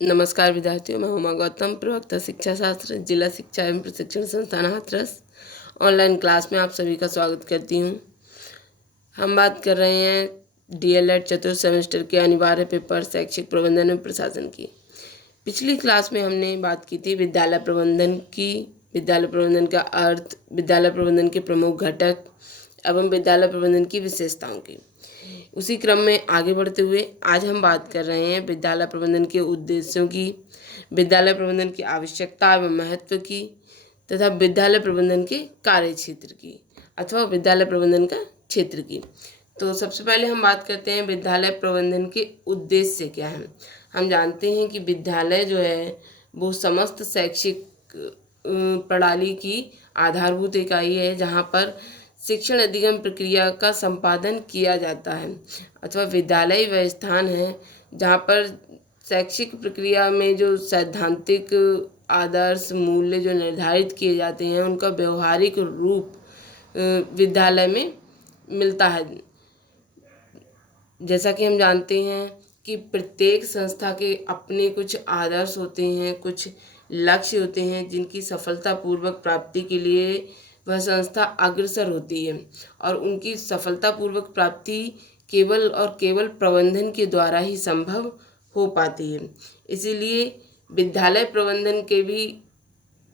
नमस्कार विद्यार्थियों, मैं उमा गौतम, प्रवक्ता शिक्षा शास्त्र, जिला शिक्षा एवं प्रशिक्षण संस्थान हाथरस। ऑनलाइन क्लास में आप सभी का स्वागत करती हूँ। हम बात कर रहे हैं डीएलएड चतुर्थ सेमेस्टर के अनिवार्य पेपर शैक्षिक प्रबंधन एवं प्रशासन की। पिछली क्लास में हमने बात की थी विद्यालय प्रबंधन की, विद्यालय प्रबंधन का अर्थ, विद्यालय प्रबंधन के प्रमुख घटक एवं विद्यालय प्रबंधन की विशेषताओं की। उसी क्रम में आगे बढ़ते हुए आज हम बात कर रहे हैं विद्यालय प्रबंधन के उद्देश्यों की, विद्यालय प्रबंधन की आवश्यकता एवं महत्व की तथा विद्यालय प्रबंधन के कार्य क्षेत्र की अथवा विद्यालय प्रबंधन का क्षेत्र की। तो सबसे पहले हम बात करते हैं विद्यालय प्रबंधन के उद्देश्य क्या हैं। हम जानते हैं कि विद्यालय जो है वो समस्त शैक्षिक प्रणाली की आधारभूत इकाई है, जहाँ पर शिक्षण अधिगम प्रक्रिया का संपादन किया जाता है, अथवा विद्यालय वह स्थान है जहाँ पर शैक्षिक प्रक्रिया में जो सैद्धांतिक आदर्श मूल्य जो निर्धारित किए जाते हैं उनका व्यवहारिक रूप विद्यालय में मिलता है। जैसा कि हम जानते हैं कि प्रत्येक संस्था के अपने कुछ आदर्श होते हैं, कुछ लक्ष्य होते हैं जिनकी सफलतापूर्वक प्राप्ति के लिए वह संस्था अग्रसर होती है, और उनकी सफलतापूर्वक प्राप्ति केवल और केवल प्रबंधन के द्वारा ही संभव हो पाती है। इसीलिए विद्यालय प्रबंधन के भी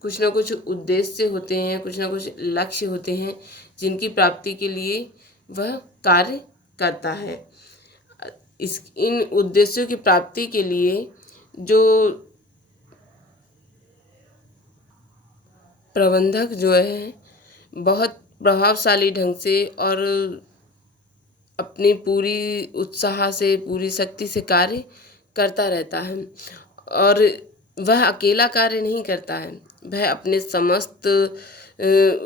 कुछ न कुछ उद्देश्य होते हैं, कुछ न कुछ लक्ष्य होते हैं जिनकी प्राप्ति के लिए वह कार्य करता है। इन उद्देश्यों की प्राप्ति के लिए जो प्रबंधक जो है बहुत प्रभावशाली ढंग से और अपनी पूरी उत्साह से, पूरी शक्ति से कार्य करता रहता है, और वह अकेला कार्य नहीं करता है। वह अपने समस्त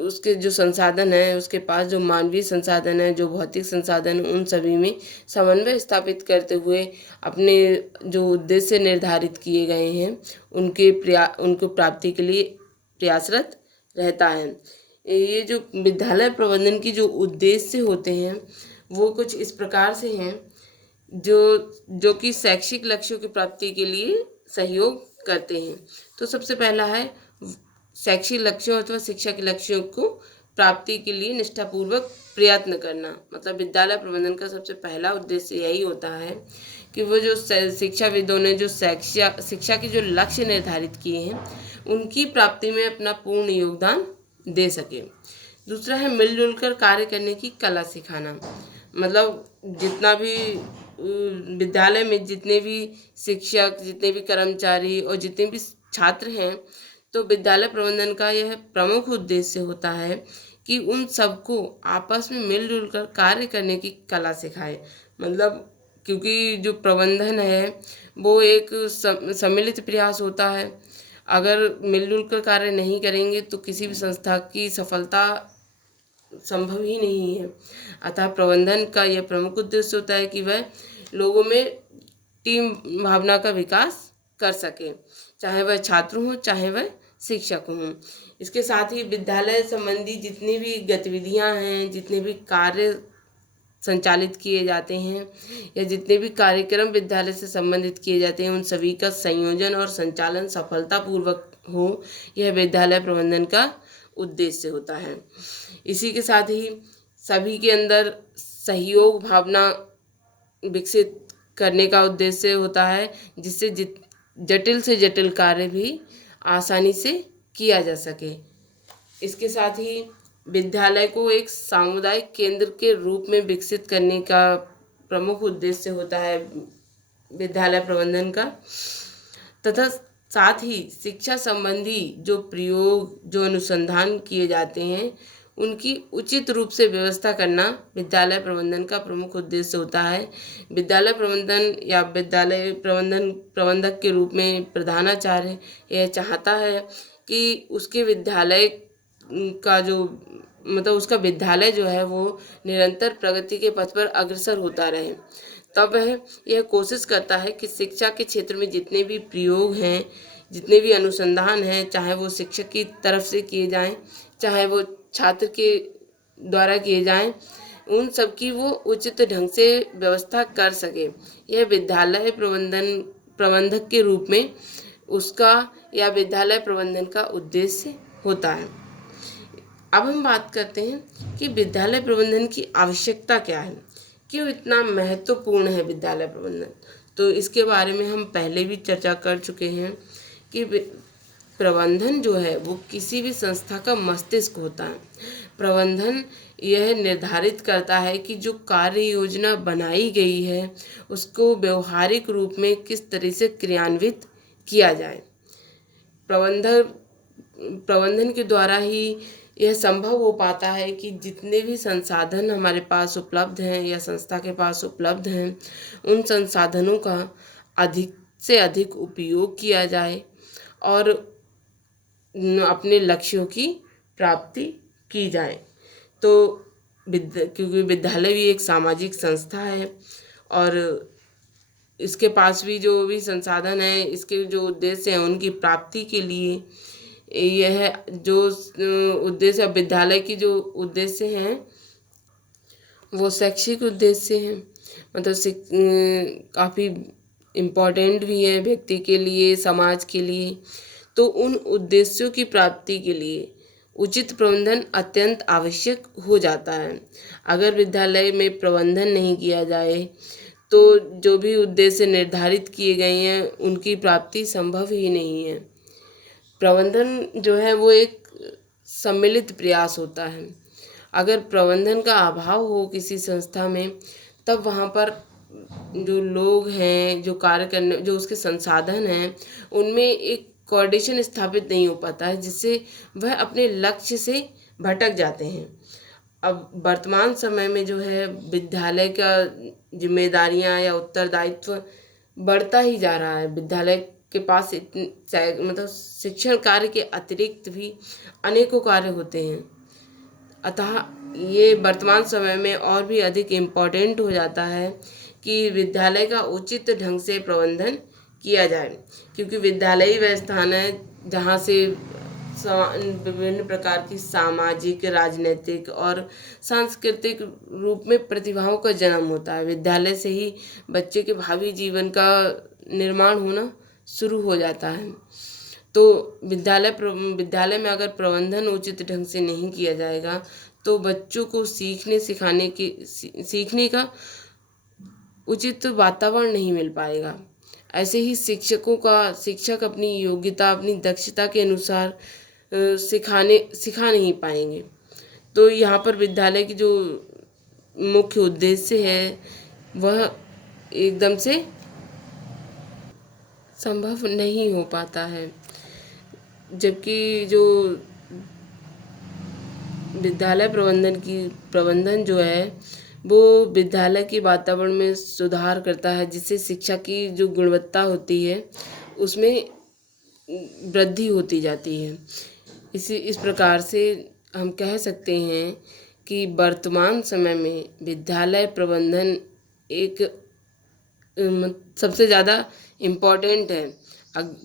उसके जो संसाधन हैं, उसके पास जो मानवीय संसाधन है, जो भौतिक संसाधन, उन सभी में समन्वय स्थापित करते हुए अपने जो उद्देश्य निर्धारित किए गए हैं उनको प्राप्ति के लिए प्रयासरत रहता है। ये जो विद्यालय प्रबंधन की जो उद्देश्य होते हैं वो कुछ इस प्रकार से हैं जो कि शैक्षिक लक्ष्यों की प्राप्ति के लिए सहयोग करते हैं। तो सबसे पहला है शैक्षिक लक्ष्यों अथवा शिक्षा के लक्ष्यों को प्राप्ति के लिए निष्ठापूर्वक प्रयत्न करना। मतलब विद्यालय प्रबंधन का सबसे पहला उद्देश्य यही होता है कि वो जो शिक्षाविदों ने जो शिक्षा के जो लक्ष्य निर्धारित किए हैं उनकी प्राप्ति में अपना पूर्ण योगदान दे सके। दूसरा है मिलजुल कर कार्य करने की कला सिखाना। मतलब जितना भी विद्यालय में जितने भी शिक्षक, जितने भी कर्मचारी और जितने भी छात्र हैं, तो विद्यालय प्रबंधन का यह प्रमुख उद्देश्य होता है कि उन सबको आपस में मिलजुल कर कार्य करने की कला सिखाए। मतलब क्योंकि जो प्रबंधन है वो एक सम्मिलित प्रयास होता है। अगर मिलजुल कर कार्य नहीं करेंगे तो किसी भी संस्था की सफलता संभव ही नहीं है। अतः प्रबंधन का यह प्रमुख उद्देश्य होता है कि वह लोगों में टीम भावना का विकास कर सके, चाहे वह छात्र हों चाहे वह शिक्षक हों। इसके साथ ही विद्यालय संबंधी जितनी भी गतिविधियां हैं, जितने भी कार्य संचालित किए जाते हैं या जितने भी कार्यक्रम विद्यालय से संबंधित किए जाते हैं, उन सभी का संयोजन और संचालन सफलतापूर्वक हो, यह विद्यालय प्रबंधन का उद्देश्य होता है। इसी के साथ ही सभी के अंदर सहयोग भावना विकसित करने का उद्देश्य होता है, जिससे जटिल से जटिल कार्य भी आसानी से किया जा सके। इसके साथ ही विद्यालय को एक सामुदायिक केंद्र के रूप में विकसित करने का प्रमुख उद्देश्य होता है विद्यालय प्रबंधन का। तथा साथ ही शिक्षा संबंधी जो प्रयोग, जो अनुसंधान किए जाते हैं, उनकी उचित रूप से व्यवस्था करना विद्यालय प्रबंधन का प्रमुख उद्देश्य होता है। विद्यालय प्रबंधन या विद्यालय प्रबंधक के रूप में प्रधानाचार्य यह चाहता है कि उसके विद्यालय का जो मतलब उसका विद्यालय जो है वो निरंतर प्रगति के पथ पर अग्रसर होता रहे। तब वह यह कोशिश करता है कि शिक्षा के क्षेत्र में जितने भी प्रयोग हैं, जितने भी अनुसंधान हैं, चाहे वो शिक्षक की तरफ से किए जाएं, चाहे वो छात्र के द्वारा किए जाएं, उन सब की वो उचित ढंग से व्यवस्था कर सके। यह विद्यालय प्रबंधक के रूप में उसका या विद्यालय प्रबंधन का उद्देश्य होता है। अब हम बात करते हैं कि विद्यालय प्रबंधन की आवश्यकता क्या है, क्यों इतना महत्वपूर्ण है विद्यालय प्रबंधन। तो इसके बारे में हम पहले भी चर्चा कर चुके हैं कि प्रबंधन जो है वो किसी भी संस्था का मस्तिष्क होता है। प्रबंधन यह निर्धारित करता है कि जो कार्य योजना बनाई गई है उसको व्यवहारिक रूप में किस तरह से क्रियान्वित किया जाए। प्रबंधन के द्वारा ही यह संभव हो पाता है कि जितने भी संसाधन हमारे पास उपलब्ध हैं या संस्था के पास उपलब्ध हैं उन संसाधनों का अधिक से अधिक उपयोग किया जाए और अपने लक्ष्यों की प्राप्ति की जाए। तो क्योंकि विद्यालय भी एक सामाजिक संस्था है और इसके पास भी जो भी संसाधन है, इसके जो उद्देश्य हैं उनकी प्राप्ति के लिए यह जो उद्देश्य विद्यालय की जो उद्देश्य हैं वो शैक्षिक उद्देश्य हैं, मतलब काफ़ी इम्पोर्टेंट भी है व्यक्ति के लिए, समाज के लिए। तो उन उद्देश्यों की प्राप्ति के लिए उचित प्रबंधन अत्यंत आवश्यक हो जाता है। अगर विद्यालय में प्रबंधन नहीं किया जाए तो जो भी उद्देश्य निर्धारित किए गए हैं उनकी प्राप्ति संभव ही नहीं है। प्रबंधन जो है वो एक सम्मिलित प्रयास होता है। अगर प्रबंधन का अभाव हो किसी संस्था में तब वहाँ पर जो लोग हैं, जो कार्य करने, जो उसके संसाधन हैं, उनमें एक कोऑर्डिनेशन स्थापित नहीं हो पाता है जिससे वह अपने लक्ष्य से भटक जाते हैं। अब वर्तमान समय में जो है विद्यालय का जिम्मेदारियां या उत्तरदायित्व बढ़ता ही जा रहा है। विद्यालय के पास मतलब शिक्षण कार्य के अतिरिक्त भी अनेकों कार्य होते हैं, अतः ये वर्तमान समय में और भी अधिक इम्पोर्टेंट हो जाता है कि विद्यालय का उचित ढंग से प्रबंधन किया जाए, क्योंकि विद्यालय ही वह स्थान है जहाँ से विभिन्न प्रकार की सामाजिक, राजनीतिक और सांस्कृतिक रूप में प्रतिभाओं का जन्म होता है। विद्यालय से ही बच्चे के भावी जीवन का निर्माण होना शुरू हो जाता है। तो विद्यालय में अगर प्रबंधन उचित ढंग से नहीं किया जाएगा तो बच्चों को सीखने का उचित वातावरण नहीं मिल पाएगा। ऐसे ही शिक्षक अपनी योग्यता, अपनी दक्षता के अनुसार सिखा नहीं पाएंगे। तो यहाँ पर विद्यालय की जो मुख्य उद्देश्य है वह एकदम से संभव नहीं हो पाता है। जबकि जो विद्यालय प्रबंधन जो है वो विद्यालय के वातावरण में सुधार करता है, जिससे शिक्षा की जो गुणवत्ता होती है उसमें वृद्धि होती जाती है। इस प्रकार से हम कह सकते हैं कि वर्तमान समय में विद्यालय प्रबंधन एक सबसे ज़्यादा इम्पोर्टेंट है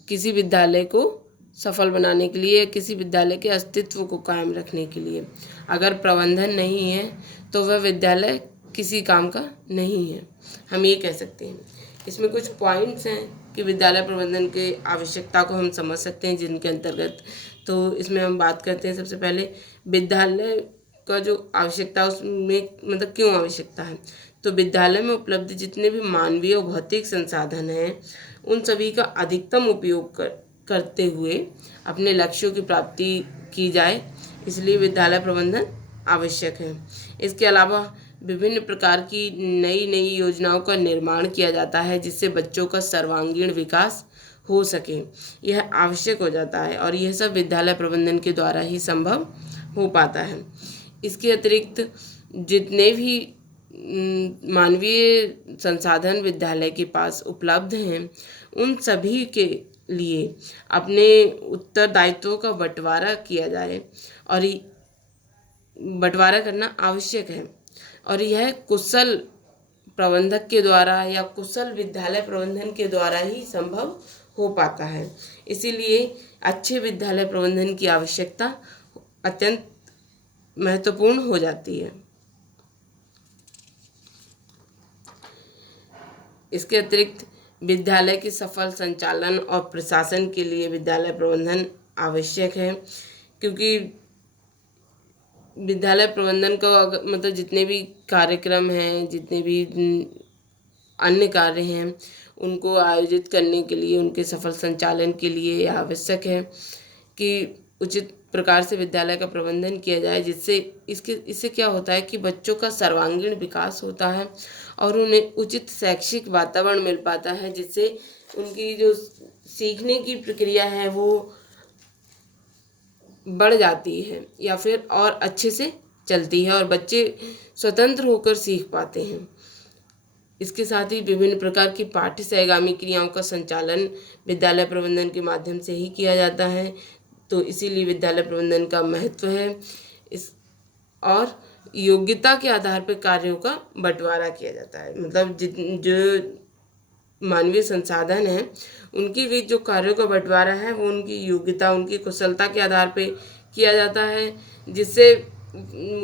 किसी विद्यालय को सफल बनाने के लिए, किसी विद्यालय के अस्तित्व को कायम रखने के लिए। अगर प्रबंधन नहीं है तो वह विद्यालय किसी काम का नहीं है, हम ये कह सकते हैं। इसमें कुछ पॉइंट्स हैं कि विद्यालय प्रबंधन के आवश्यकता को हम समझ सकते हैं जिनके अंतर्गत। तो इसमें हम बात करते हैं सबसे पहले विद्यालय का जो आवश्यकता, उसमें मतलब क्यों आवश्यकता है। तो विद्यालय में उपलब्ध जितने भी मानवीय और भौतिक संसाधन हैं उन सभी का अधिकतम उपयोग करते हुए अपने लक्ष्यों की प्राप्ति की जाए, इसलिए विद्यालय प्रबंधन आवश्यक है। इसके अलावा विभिन्न प्रकार की नई योजनाओं का निर्माण किया जाता है जिससे बच्चों का सर्वांगीण विकास हो सके, यह आवश्यक हो जाता है और यह सब विद्यालय प्रबंधन के द्वारा ही संभव हो पाता है। इसके अतिरिक्त जितने भी मानवीय संसाधन विद्यालय के पास उपलब्ध हैं उन सभी के लिए अपने उत्तरदायित्वों का बंटवारा किया जाए और बंटवारा करना आवश्यक है और यह कुशल प्रबंधक के द्वारा या कुशल विद्यालय प्रबंधन के द्वारा ही संभव हो पाता है। इसीलिए अच्छे विद्यालय प्रबंधन की आवश्यकता अत्यंत महत्वपूर्ण हो जाती है। इसके अतिरिक्त विद्यालय के सफल संचालन और प्रशासन के लिए विद्यालय प्रबंधन आवश्यक है, क्योंकि विद्यालय प्रबंधन को मतलब जितने भी कार्यक्रम हैं, जितने भी अन्य कार्य हैं, उनको आयोजित करने के लिए, उनके सफल संचालन के लिए आवश्यक है कि उचित प्रकार से विद्यालय का प्रबंधन किया जाए, जिससे इससे क्या होता है कि बच्चों का सर्वांगीण विकास होता है और उन्हें उचित शैक्षिक वातावरण मिल पाता है, जिससे उनकी जो सीखने की प्रक्रिया है वो बढ़ जाती है या फिर और अच्छे से चलती है और बच्चे स्वतंत्र होकर सीख पाते हैं। इसके साथ ही विभिन्न प्रकार की पाठ्य सहगामी क्रियाओं का संचालन विद्यालय प्रबंधन के माध्यम से ही किया जाता है, तो इसीलिए विद्यालय प्रबंधन का महत्व है। इस और योग्यता के आधार पर कार्यों का बंटवारा किया जाता है, मतलब जो मानवीय संसाधन हैं उनके बीच जो कार्यों का बंटवारा है वो उनकी योग्यता, उनकी कुशलता के आधार पे किया जाता है, जिससे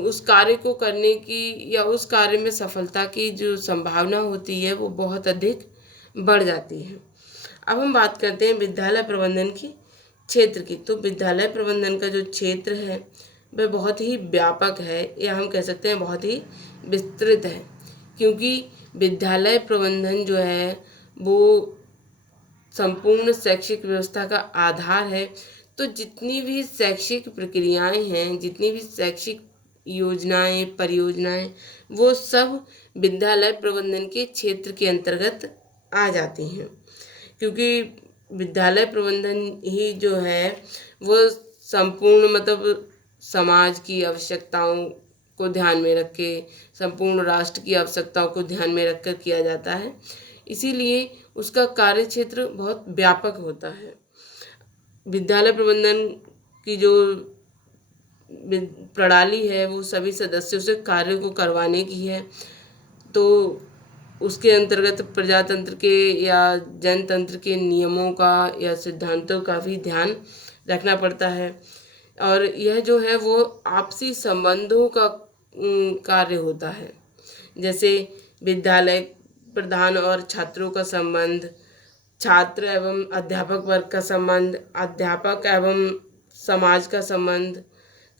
उस कार्य को करने की या उस कार्य में सफलता की जो संभावना होती है वो बहुत अधिक बढ़ जाती है। अब हम बात करते हैं विद्यालय प्रबंधन की क्षेत्र की। तो विद्यालय प्रबंधन का जो क्षेत्र है वह बहुत ही व्यापक है, या हम कह सकते हैं बहुत ही विस्तृत है, क्योंकि विद्यालय प्रबंधन जो है वो संपूर्ण शैक्षिक व्यवस्था का आधार है। तो जितनी भी शैक्षिक प्रक्रियाएं हैं, जितनी भी शैक्षिक योजनाएं, परियोजनाएं, वो सब विद्यालय प्रबंधन के क्षेत्र के अंतर्गत आ जाती हैं, क्योंकि विद्यालय प्रबंधन ही जो है वो संपूर्ण मतलब समाज की आवश्यकताओं को ध्यान में रख के, संपूर्ण राष्ट्र की आवश्यकताओं को ध्यान में रखकर किया जाता है, इसीलिए उसका कार्य क्षेत्र बहुत व्यापक होता है। विद्यालय प्रबंधन की जो प्रणाली है वो सभी सदस्यों से कार्य को करवाने की है, तो उसके अंतर्गत प्रजातंत्र के या जनतंत्र के नियमों का या सिद्धांतों का भी ध्यान रखना पड़ता है, और यह जो है वो आपसी संबंधों का कार्य होता है, जैसे विद्यालय प्रधान और छात्रों का संबंध, छात्र एवं अध्यापक वर्ग का संबंध, अध्यापक एवं समाज का संबंध,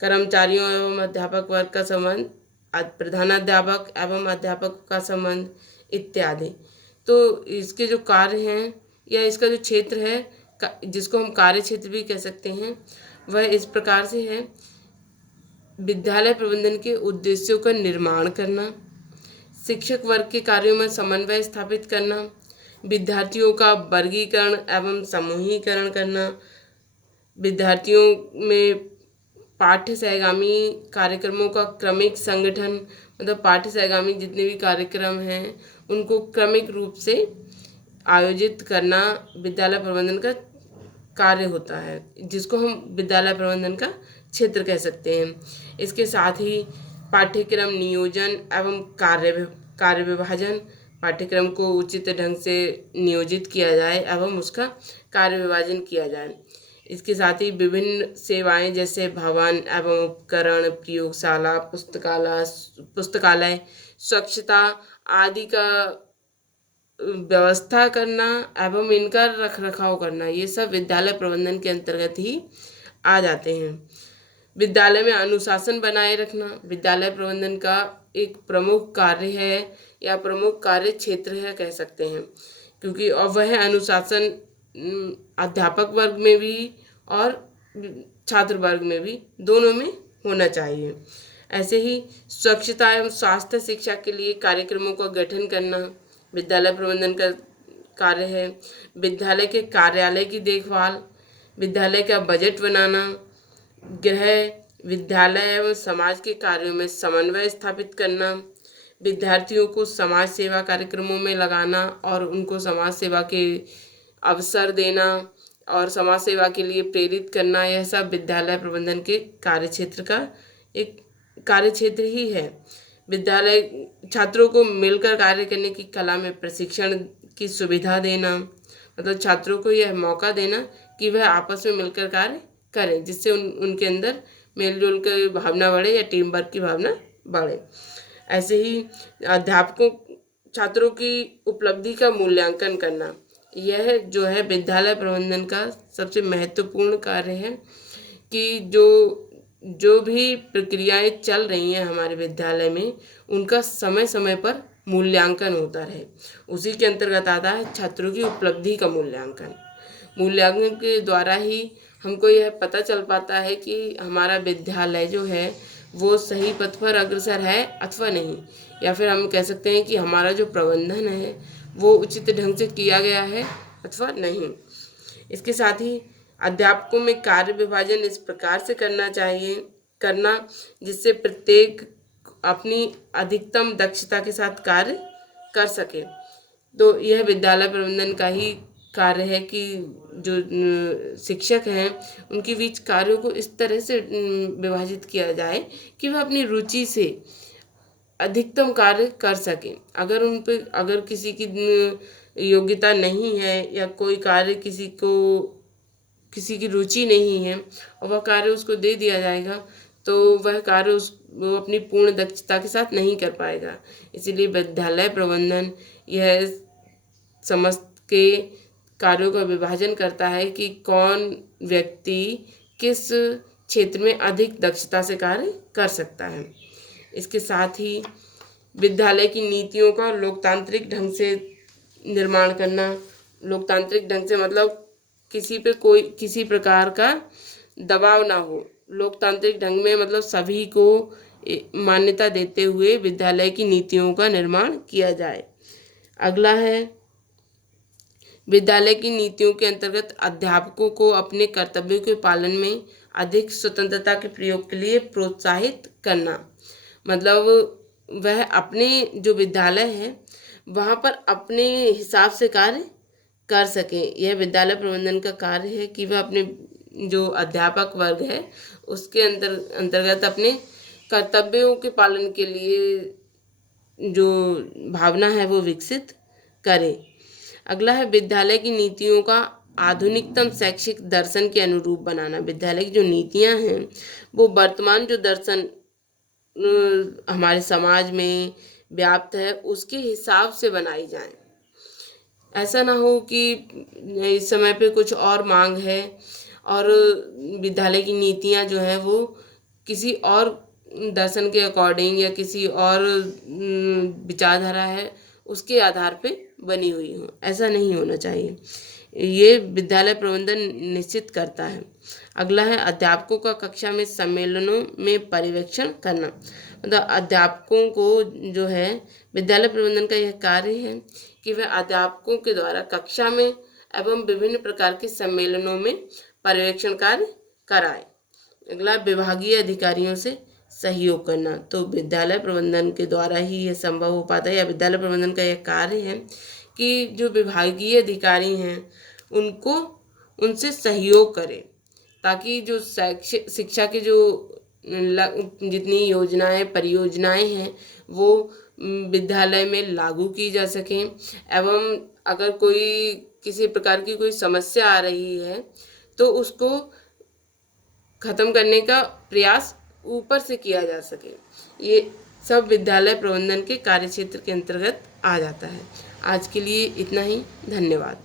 कर्मचारियों एवं अध्यापक वर्ग का संबंध, प्रधानाध्यापक एवं अध्यापक का संबंध इत्यादि। तो इसके जो कार्य हैं या इसका जो क्षेत्र है जिसको हम कार्य क्षेत्र भी कह सकते हैं, वह इस प्रकार से है। विद्यालय प्रबंधन के उद्देश्यों का निर्माण करना, शिक्षक वर्ग के कार्यों में समन्वय स्थापित करना, विद्यार्थियों का वर्गीकरण एवं समूहीकरण करना, विद्यार्थियों में पाठ्य सहगामी कार्यक्रमों का क्रमिक संगठन, मतलब पाठ्य सहगामी जितने भी कार्यक्रम हैं उनको क्रमिक रूप से आयोजित करना विद्यालय प्रबंधन का कार्य होता है, जिसको हम विद्यालय प्रबंधन का क्षेत्र कह सकते हैं। इसके साथ ही पाठ्यक्रम नियोजन एवं कार्य विभाजन, पाठ्यक्रम को उचित ढंग से नियोजित किया जाए एवं उसका कार्य विभाजन किया जाए। इसके साथ ही विभिन्न सेवाएं जैसे भवन एवं उपकरण, प्रयोगशाला, पुस्तकालय, स्वच्छता आदि का व्यवस्था करना एवं इनका रख रखाव करना, ये सब विद्यालय प्रबंधन के अंतर्गत ही आ जाते हैं। विद्यालय में अनुशासन बनाए रखना विद्यालय प्रबंधन का एक प्रमुख कार्य है या प्रमुख कार्य क्षेत्र है कह सकते हैं, क्योंकि और वह अनुशासन अध्यापक वर्ग में भी और छात्र वर्ग में भी, दोनों में होना चाहिए। ऐसे ही स्वच्छता एवं स्वास्थ्य शिक्षा के लिए कार्यक्रमों का गठन करना विद्यालय प्रबंधन का कार्य है। विद्यालय के कार्यालय की देखभाल, विद्यालय का बजट बनाना, गृह विद्यालय एवं समाज के कार्यों में समन्वय स्थापित करना, विद्यार्थियों को समाज सेवा कार्यक्रमों में लगाना और उनको समाज सेवा के अवसर देना और समाज सेवा के लिए प्रेरित करना, यह सब विद्यालय प्रबंधन के कार्यक्षेत्र का एक कार्यक्षेत्र ही है। विद्यालय छात्रों को मिलकर कार्य करने की कला में प्रशिक्षण की सुविधा देना, मतलब छात्रों को यह मौका देना कि वह आपस में मिलकर कार्य करें, जिससे उनके अंदर मेलजोल की भावना बढ़े या टीम वर्क की भावना बढ़े। ऐसे ही अध्यापकों छात्रों की उपलब्धि का मूल्यांकन करना, यह जो है विद्यालय प्रबंधन का सबसे महत्वपूर्ण कार्य है कि जो जो भी प्रक्रियाएं चल रही हैं हमारे विद्यालय में, उनका समय समय पर मूल्यांकन होता रहे। उसी के अंतर्गत आता है छात्रों की उपलब्धि का मूल्यांकन। मूल्यांकन के द्वारा ही हमको यह पता चल पाता है कि हमारा विद्यालय जो है वो सही पथ पर अग्रसर है अथवा नहीं, या फिर हम कह सकते हैं कि हमारा जो प्रबंधन है वो उचित ढंग से किया गया है अथवा नहीं। इसके साथ ही अध्यापकों में कार्य विभाजन इस प्रकार से करना जिससे प्रत्येक अपनी अधिकतम दक्षता के साथ कार्य कर सके। तो यह विद्यालय प्रबंधन का ही कार्य है कि जो शिक्षक हैं उनके बीच कार्यों को इस तरह से विभाजित किया जाए कि वह अपनी रुचि से अधिकतम कार्य कर सकें। अगर किसी की योग्यता नहीं है या कोई कार्य किसी की रुचि नहीं है और वह कार्य उसको दे दिया जाएगा, तो वह कार्य वो अपनी पूर्ण दक्षता के साथ नहीं कर पाएगा। इसीलिए विद्यालय प्रबंधन यह समस्त के कार्यों का विभाजन करता है कि कौन व्यक्ति किस क्षेत्र में अधिक दक्षता से कार्य कर सकता है। इसके साथ ही विद्यालय की नीतियों का लोकतांत्रिक ढंग से निर्माण करना। लोकतांत्रिक ढंग से मतलब किसी प्रकार का दबाव ना हो। लोकतांत्रिक ढंग में मतलब सभी को मान्यता देते हुए विद्यालय की नीतियों का निर्माण किया जाए। अगला है विद्यालय की नीतियों के अंतर्गत अध्यापकों को अपने कर्तव्यों के पालन में अधिक स्वतंत्रता के प्रयोग के लिए प्रोत्साहित करना। मतलब वह अपने जो विद्यालय है वहाँ पर अपने हिसाब से कार्य कर सकें। यह विद्यालय प्रबंधन का कार्य है कि वह अपने जो अध्यापक वर्ग है उसके अंतर्गत अपने कर्तव्यों के पालन के लिए जो भावना है वो विकसित करे। अगला है विद्यालय की नीतियों का आधुनिकतम शैक्षिक दर्शन के अनुरूप बनाना। विद्यालय की जो नीतियां हैं वो वर्तमान जो दर्शन हमारे समाज में व्याप्त है उसके हिसाब से बनाई जाए। ऐसा ना हो कि इस समय पे कुछ और मांग है और विद्यालय की नीतियां जो है वो किसी और दर्शन के अकॉर्डिंग या किसी और विचारधारा है उसके आधार पे बनी हुई हो। ऐसा नहीं होना चाहिए। ये विद्यालय प्रबंधन निश्चित करता है। अगला है अध्यापकों का कक्षा में सम्मेलनों में पर्यवेक्षण करना। मतलब अध्यापकों को जो है विद्यालय प्रबंधन का यह कार्य है कि वह अध्यापकों के द्वारा कक्षा में एवं विभिन्न प्रकार के सम्मेलनों में पर्यवेक्षण कार्य कराए। अगला विभागीय अधिकारियों से सहयोग करना। तो विद्यालय प्रबंधन के द्वारा ही यह संभव हो पाता है, या विद्यालय प्रबंधन का यह कार्य है कि जो विभागीय अधिकारी हैं उनसे सहयोग करें ताकि जो शिक्षा के जो जितनी योजनाएं परियोजनाएं हैं वो विद्यालय में लागू की जा सकें। एवं अगर किसी प्रकार की कोई समस्या आ रही है तो उसको खत्म करने का प्रयास ऊपर से किया जा सके। ये सब विद्यालय प्रबंधन के कार्यक्षेत्र के अंतर्गत आ जाता है। आज के लिए इतना ही। धन्यवाद।